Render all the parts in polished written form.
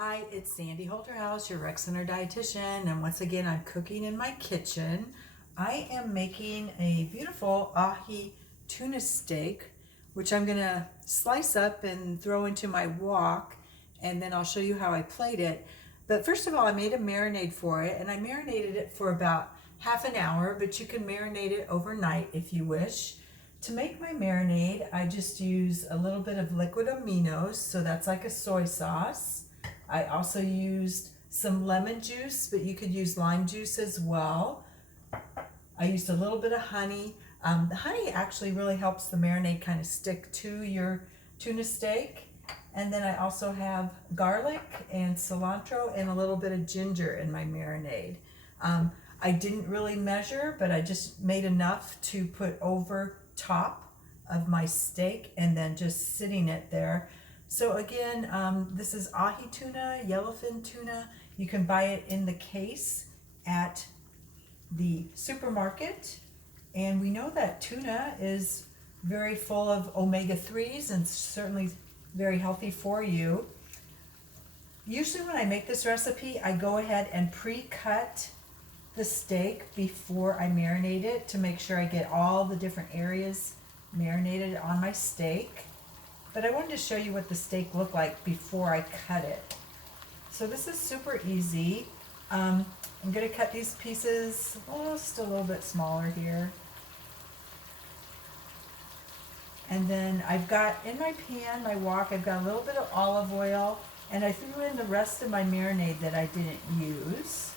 Hi, it's Sandy Holterhaus, your Center Dietitian, and once again I'm cooking in my kitchen. I am making a beautiful Ahi tuna steak, which I'm going to slice up and throw into my wok, and then I'll show you how I plate it. But first of all, I made a marinade for it, and I marinated it for about half an hour, but you can marinate it overnight if you wish. To make my marinade, I just use a little bit of liquid aminos, so that's like a soy sauce. I also used some lemon juice, but you could use lime juice as well. I used a little bit of honey. The honey actually really helps the marinade kind of stick to your tuna steak. And then I also have garlic and cilantro and a little bit of ginger in my marinade. I didn't really measure, but I just made enough to put over top of my steak and then just sitting it there. So again, this is Ahi tuna, yellowfin tuna. You can buy it in the case at the supermarket. And we know that tuna is very full of omega-3s and certainly very healthy for you. Usually when I make this recipe, I go ahead and pre-cut the steak before I marinate it to make sure I get all the different areas marinated on my steak. But I wanted to show you what the steak looked like before I cut it. So this is super easy. I'm going to cut these pieces just a little bit smaller here. And then I've got in my pan, my wok, I've got a little bit of olive oil, and I threw in the rest of my marinade that I didn't use.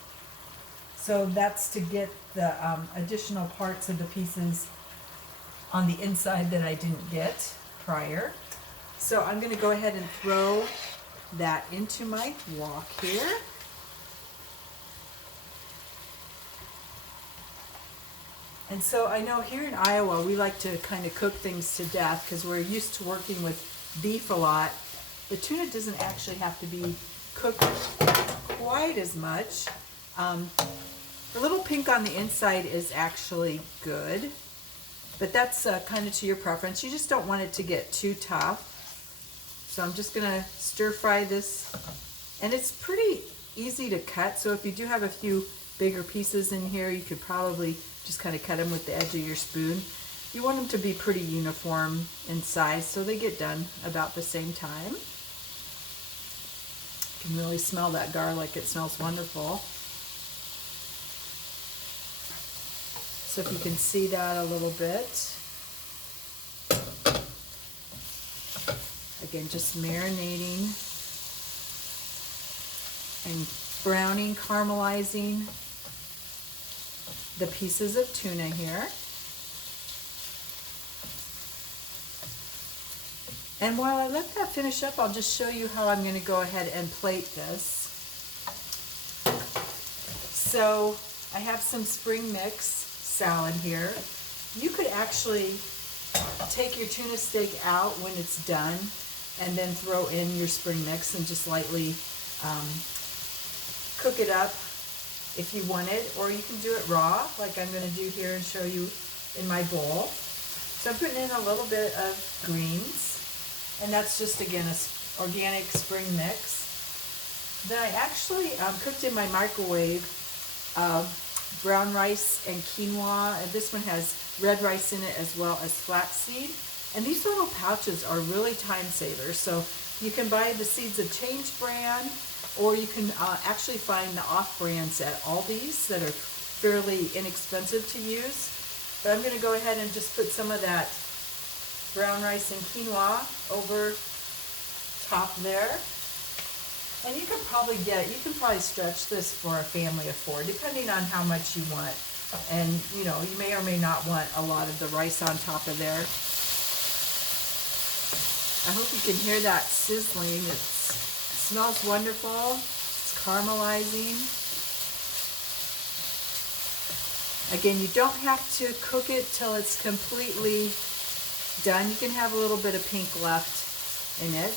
So that's to get the additional parts of the pieces on the inside that I didn't get prior. So I'm going to go ahead and throw that into my wok here. And so I know here in Iowa we like to kind of cook things to death because we're used to working with beef a lot. The tuna doesn't actually have to be cooked quite as much. The little pink on the inside is actually good, but that's kind of to your preference. You just don't want it to get too tough. So I'm just going to stir fry this, and it's pretty easy to cut. So if you do have a few bigger pieces in here, you could probably just kind of cut them with the edge of your spoon. You want them to be pretty uniform in size so they get done about the same time. You can really smell that garlic. It smells wonderful. So if you can see that a little bit. Again, just marinating and browning, caramelizing the pieces of tuna here. And while I let that finish up, I'll just show you how I'm going to go ahead and plate this. So I have some spring mix salad here. You could actually take your tuna steak out when it's done and then throw in your spring mix and just lightly cook it up if you want it, or you can do it raw like I'm going to do here and show you in my bowl. So I'm putting in a little bit of greens, and that's just again an organic spring mix. Then I actually cooked in my microwave brown rice and quinoa, and this one has red rice in it as well as flaxseed. And these little pouches are really time savers. So you can buy the Seeds of Change brand, or you can actually find the off brands at Aldi's that are fairly inexpensive to use. But I'm going to go ahead and just put some of that brown rice and quinoa over top there. And you can probably stretch this for a family of 4, depending on how much you want. And you know, you may or may not want a lot of the rice on top of there. I hope you can hear that sizzling. It smells wonderful. It's caramelizing. Again, you don't have to cook it till it's completely done. You can have a little bit of pink left in it.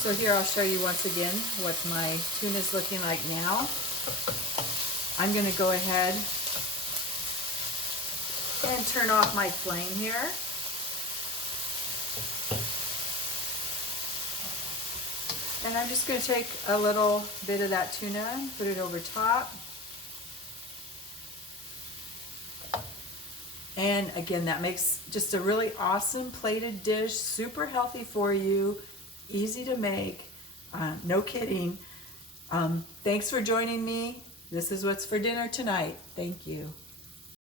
So here I'll show you once again what my tuna is looking like now. I'm going to go ahead and turn off my flame here. And I'm just going to take a little bit of that tuna and put it over top. And again, that makes just a really awesome plated dish, super healthy for you, easy to make, no kidding. Thanks for joining me. This is what's for dinner tonight. Thank you.